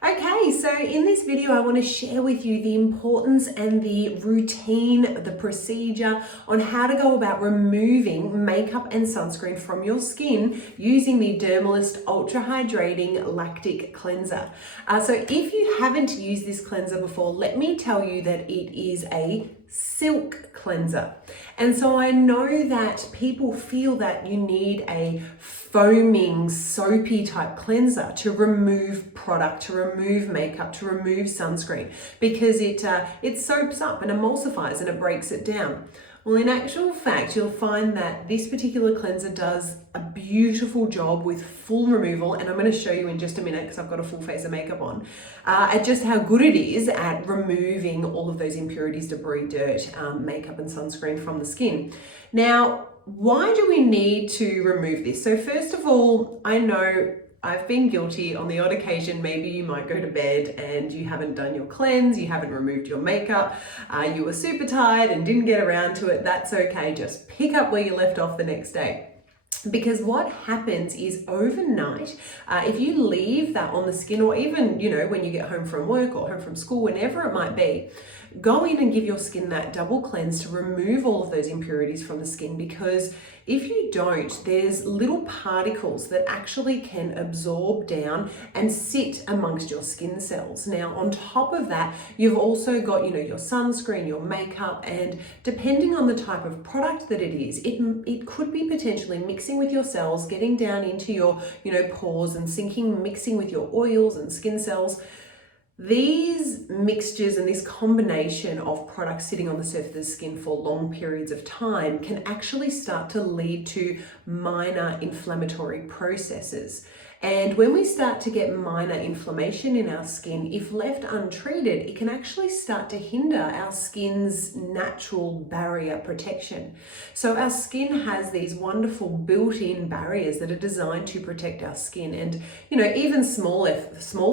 Okay, so in this video, I want to share with you the importance and the routine, the procedure on how to go about removing makeup and sunscreen from your skin using the Dermalist Ultra Hydrating Lactic Cleanser. So if you haven't used this cleanser before, let me tell you that it is a silk cleanser. And so I know that people feel that you need a foaming, soapy type cleanser to remove product, to remove makeup, to remove sunscreen, because it soaps up and emulsifies and it breaks it down. Well, in actual fact, you'll find that this particular cleanser does a beautiful job with full removal, and I'm going to show you in just a minute because I've got a full face of makeup on, at just how good it is at removing all of those impurities, debris, dirt, makeup and sunscreen from the skin. Now, why do we need to remove this? So first of all, I know I've been guilty on the odd occasion. Maybe you might go to bed and you haven't done your cleanse, you haven't removed your makeup, you were super tired and didn't get around to it. That's okay. Just pick up where you left off the next day. Because what happens is overnight, if you leave that on the skin, or even, when you get home from work or home from school, whenever it might be, go in and give your skin that double cleanse to remove all of those impurities from the skin, because if you don't, there's little particles that actually can absorb down and sit amongst your skin cells. Now, on top of that, you've also got, your sunscreen, your makeup, and depending on the type of product that it is, it could be potentially mixing with your cells, getting down into your, pores and sinking, mixing with your oils and skin cells. These mixtures and this combination of products sitting on the surface of the skin for long periods of time can actually start to lead to minor inflammatory processes. And when we start to get minor inflammation in our skin, if left untreated, it can actually start to hinder our skin's natural barrier protection. So our skin has these wonderful built-in barriers that are designed to protect our skin. And, even small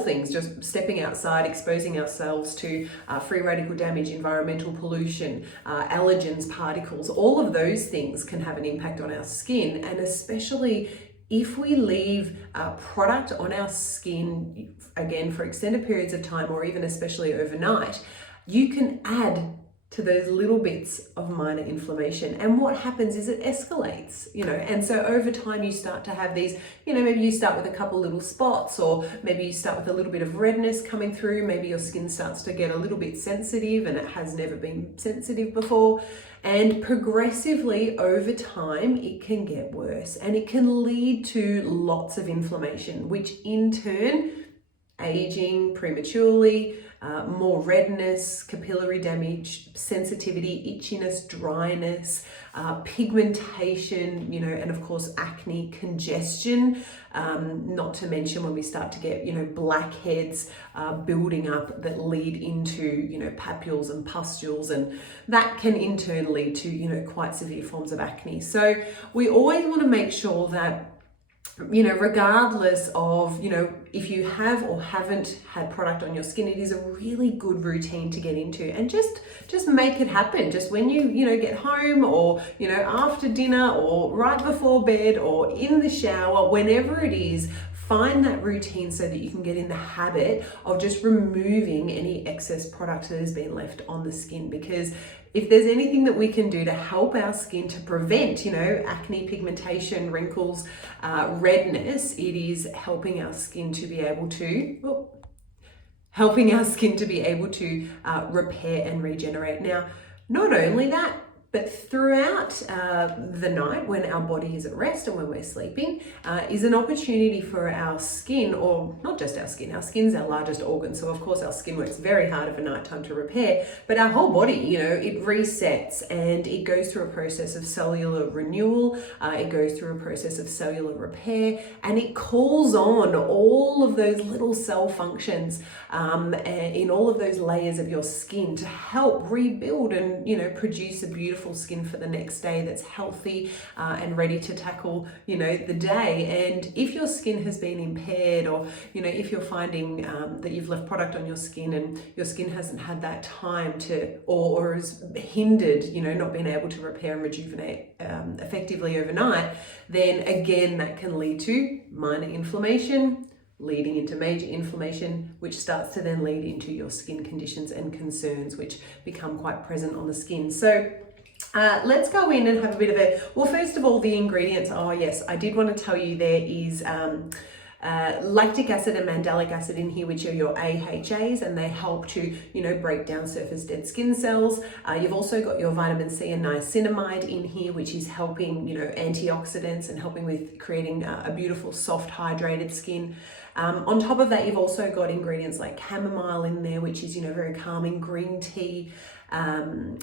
things, just stepping outside, exposing ourselves to free radical damage, environmental pollution, allergens, particles, all of those things can have an impact on our skin. And especially if we leave product on our skin, again, for extended periods of time, or even especially overnight, you can add to those little bits of minor inflammation. And what happens is it escalates, and so over time you start to have these, maybe you start with a couple little spots, or maybe you start with a little bit of redness coming through. Maybe your skin starts to get a little bit sensitive and it has never been sensitive before. And progressively over time, it can get worse and it can lead to lots of inflammation, which in turn, aging prematurely, more redness, capillary damage, sensitivity, itchiness, dryness, pigmentation, and of course acne, congestion, not to mention when we start to get, blackheads building up that lead into, papules and pustules, and that can in turn lead to, quite severe forms of acne. So we always want to make sure that, regardless of, if you have or haven't had product on your skin, it is a really good routine to get into, and just make it happen. Just when you get home, or, after dinner, or right before bed, or in the shower, whenever it is, find that routine so that you can get in the habit of just removing any excess product that has been left on the skin. Because if there's anything that we can do to help our skin to prevent, acne, pigmentation, wrinkles, redness, it is helping our skin to be able to, repair and regenerate. Now, not only that, but throughout the night, when our body is at rest and when we're sleeping, is an opportunity for our skin, or not just our skin's our largest organ. So of course our skin works very hard at nighttime to repair, but our whole body, it resets and it goes through a process of cellular renewal. It goes through a process of cellular repair, and it calls on all of those little cell functions in all of those layers of your skin to help rebuild and, produce a beautiful skin for the next day that's healthy and ready to tackle, the day. And if your skin has been impaired, or, if you're finding that you've left product on your skin and your skin hasn't had that time to, or is hindered, not being able to repair and rejuvenate effectively overnight, then again, that can lead to minor inflammation, leading into major inflammation, which starts to then lead into your skin conditions and concerns, which become quite present on the skin. So let's go in and have a bit of a, well, first of all, the ingredients. Oh yes, I did want to tell you there is lactic acid and mandelic acid in here, which are your AHAs, and they help to, break down surface dead skin cells. You've also got your vitamin C and niacinamide in here, which is helping, antioxidants and helping with creating a beautiful, soft, hydrated skin. On top of that, you've also got ingredients like chamomile in there, which is, very calming, green tea.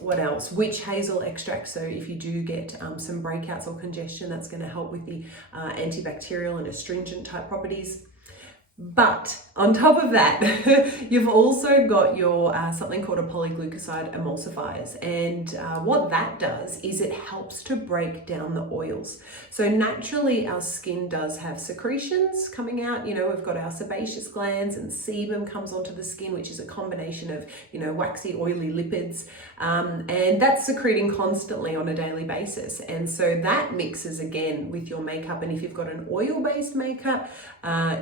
What else? Witch hazel extract. So if you do get some breakouts or congestion, that's going to help with the antibacterial and astringent type properties. But on top of that, you've also got your something called a polyglucoside emulsifiers. And what that does is it helps to break down the oils. So naturally our skin does have secretions coming out. We've got our sebaceous glands, and sebum comes onto the skin, which is a combination of, waxy, oily lipids. And that's secreting constantly on a daily basis. And so that mixes again with your makeup. And if you've got an oil-based makeup,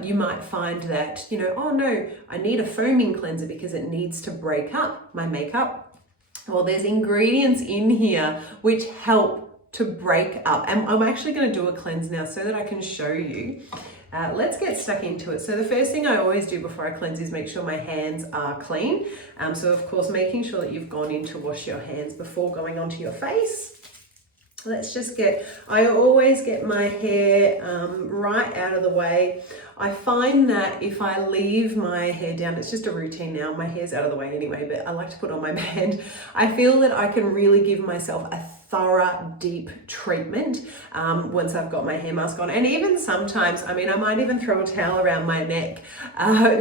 you might find that, oh no, I need a foaming cleanser because it needs to break up my makeup. Well, there's ingredients in here which help to break up. And I'm actually going to do a cleanse now so that I can show you. Let's get stuck into it. So the first thing I always do before I cleanse is make sure my hands are clean. So of course, making sure that you've gone in to wash your hands before going onto your face. Let's just I always get my hair right out of the way. I find that if I leave my hair down, it's just a routine now, my hair's out of the way anyway, but I like to put on my band. I feel that I can really give myself a thorough, deep treatment once I've got my hair mask on. And even sometimes, I might even throw a towel around my neck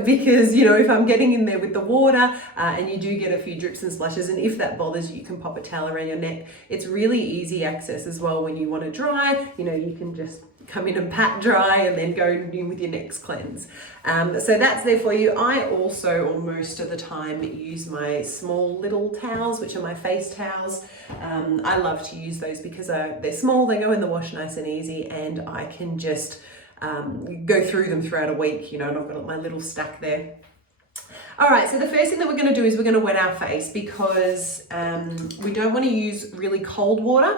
because, if I'm getting in there with the water and you do get a few drips and splashes, and if that bothers you, you can pop a towel around your neck. It's really easy access as well when you want to dry. You can just come in and pat dry and then go in with your next cleanse. So that's there for you. I also, or most of the time, use my small little towels, which are my face towels. I love to use those because they're small, they go in the wash nice and easy, and I can just go through them throughout a week, and I've got my little stack there. All right, so the first thing that we're going to do is we're going to wet our face because we don't want to use really cold water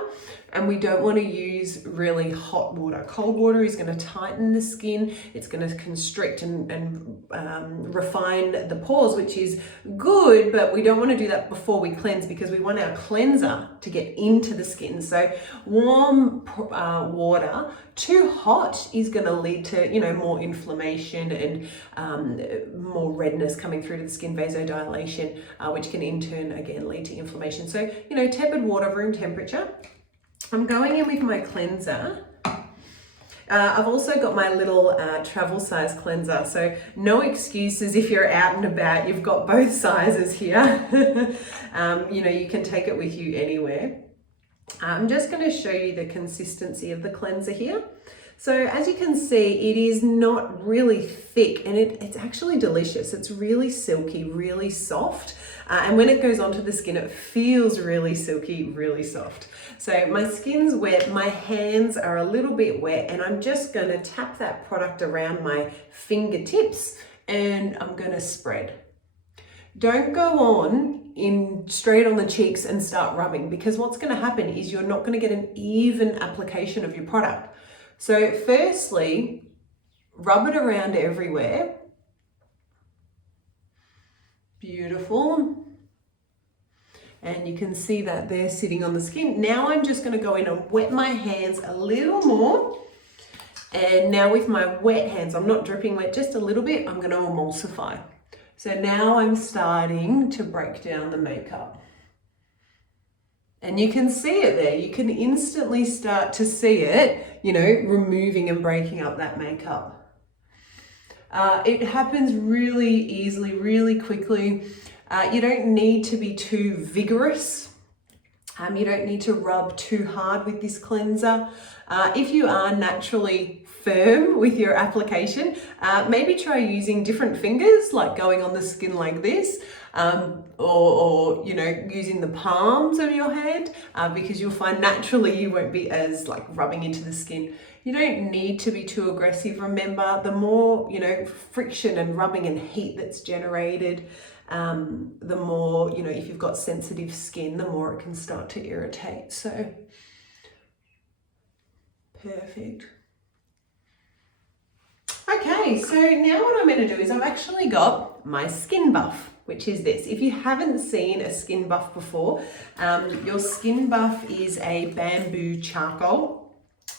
and we don't want to use really hot water. Cold water is going to tighten the skin. It's going to constrict and refine the pores, which is good, but we don't want to do that before we cleanse because we want our cleanser to get into the skin. So warm water, too hot is going to lead to, more inflammation and more redness coming through to the skin, vasodilation, which can in turn, again, lead to inflammation. So, tepid water, room temperature. I'm going in with my cleanser. I've also got my little travel size cleanser. So no excuses if you're out and about, you've got both sizes here. You can take it with you anywhere. I'm just going to show you the consistency of the cleanser here. So as you can see, it is not really thick and it's actually delicious. It's really silky, really soft. And when it goes onto the skin, it feels really silky, really soft. So my skin's wet, my hands are a little bit wet, and I'm just going to tap that product around my fingertips and I'm going to spread. Don't go on straight on the cheeks and start rubbing, because what's going to happen is you're not going to get an even application of your product. So firstly, rub it around everywhere. Beautiful. And you can see that they're sitting on the skin. Now I'm just going to go in and wet my hands a little more. And now with my wet hands, I'm not dripping wet, just a little bit, I'm going to emulsify. So now I'm starting to break down the makeup. And you can see it there. You can instantly start to see it, removing and breaking up that makeup. It happens really easily, really quickly. You don't need to be too vigorous. You don't need to rub too hard with this cleanser. If you are naturally firm with your application, maybe try using different fingers, like going on the skin like this, or you know, using the palms of your hand, because you'll find naturally you won't be as like rubbing into the skin. You don't need to be too aggressive. Remember, the more, you know, friction and rubbing and heat that's generated, the more, you know, if you've got sensitive skin, the more it can start to irritate. So perfect. Okay, so now what I'm going to do is I've actually got my skin buff, which is this. If you haven't seen a skin buff before, your skin buff is a bamboo charcoal,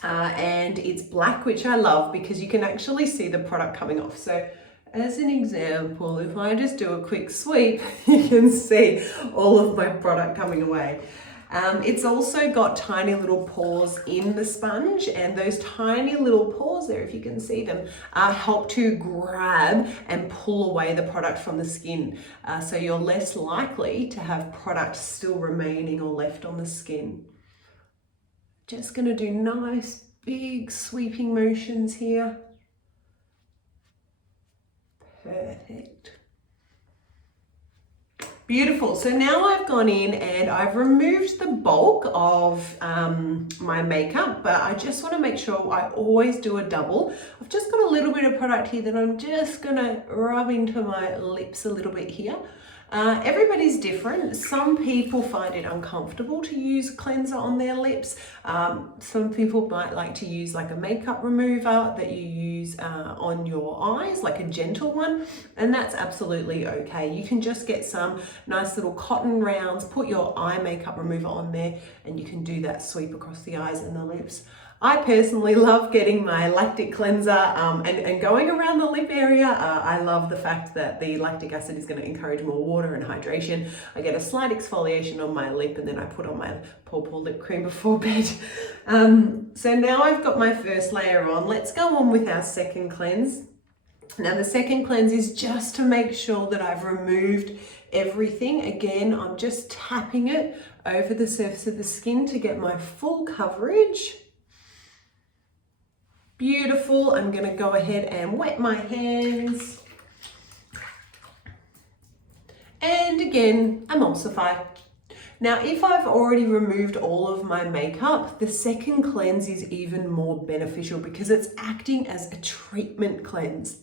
and it's black, which I love because you can actually see the product coming off. So as an example, if I just do a quick sweep, you can see all of my product coming away. It's also got tiny little pores in the sponge, and those tiny little pores there, if you can see them, help to grab and pull away the product from the skin. So you're less likely to have product still remaining or left on the skin. Just going to do nice big sweeping motions here. Perfect. Beautiful. So now I've gone in and I've removed the bulk of my makeup, but I just want to make sure I always do a double. I've just got a little bit of product here that I'm just going to rub into my lips a little bit here. Everybody's different. Some people find it uncomfortable to use cleanser on their lips. Some people might like to use like a makeup remover that you use on your eyes, like a gentle one, and that's absolutely okay. You can just get some nice little cotton rounds, put your eye makeup remover on there, and you can do that sweep across the eyes and the lips. I personally love getting my lactic cleanser and going around the lip area. I love the fact that the lactic acid is going to encourage more water and hydration. I get a slight exfoliation on my lip, and then I put on my Paw lip cream before bed. So now I've got my first layer on. Let's go on with our second cleanse. Now the second cleanse is just to make sure that I've removed everything. Again, I'm just tapping it over the surface of the skin to get my full coverage. Beautiful. I'm going to go ahead and wet my hands. And again, emulsify. Now, if I've already removed all of my makeup, the second cleanse is even more beneficial because it's acting as a treatment cleanse.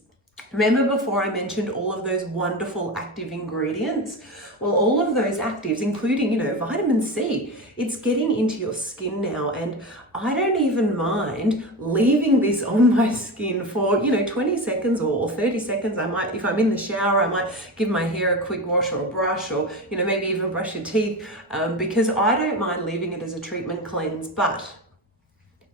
Remember before I mentioned all of those wonderful active ingredients? Well, all of those actives, including, you know, vitamin C, it's getting into your skin now. And I don't even mind leaving this on my skin for, you know, 20 seconds or 30 seconds. I might, if I'm in the shower, I might give my hair a quick wash or a brush, or, you know, maybe even brush your teeth, because I don't mind leaving it as a treatment cleanse. But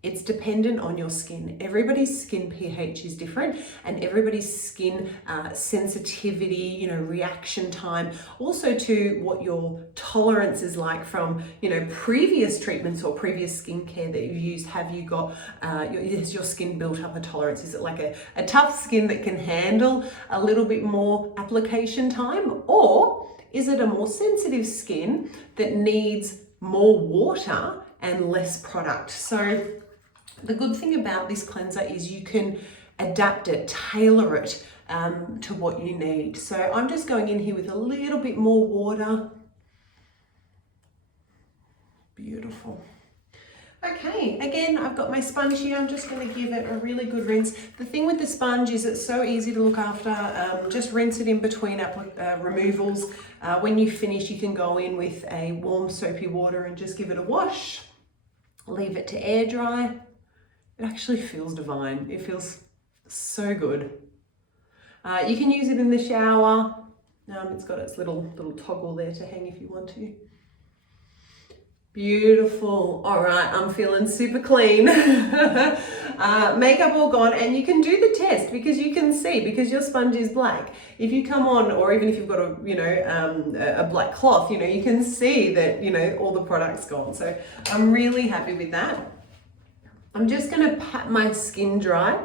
it's dependent on your skin. Everybody's skin pH is different, and everybody's skin sensitivity, you know, reaction time, also to what your tolerance is like from, you know, previous treatments or previous skincare that you've used. Have you got, has your skin built up a tolerance? Is it like a tough skin that can handle a little bit more application time? Or is it a more sensitive skin that needs more water and less product? So the good thing about this cleanser is you can adapt it, tailor it to what you need. So I'm just going in here with a little bit more water. Beautiful. Okay, again, I've got my sponge here. I'm just going to give it a really good rinse. The thing with the sponge is it's so easy to look after. Just rinse it in between removals. When you finish, you can go in with a warm soapy water and just give it a wash. Leave it to air dry. It actually feels divine. It feels so good. You can use it in the shower. It's got its little toggle there to hang if you want to. Beautiful. All right, I'm feeling super clean. Makeup all gone, and you can do the test because you can see, because your sponge is black. If you come on, or even if you've got a black cloth, you know, you can see that, you know, all the product's gone. So I'm really happy with that. I'm just going to pat my skin dry.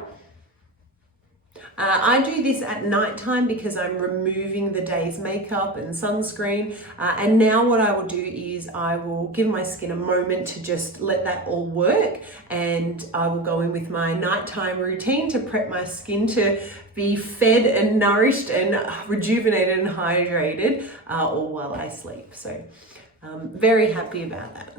I do this at nighttime because I'm removing the day's makeup and sunscreen. And now what I will do is I will give my skin a moment to just let that all work. And I will go in with my nighttime routine to prep my skin to be fed and nourished and rejuvenated and hydrated all while I sleep. So very happy about that.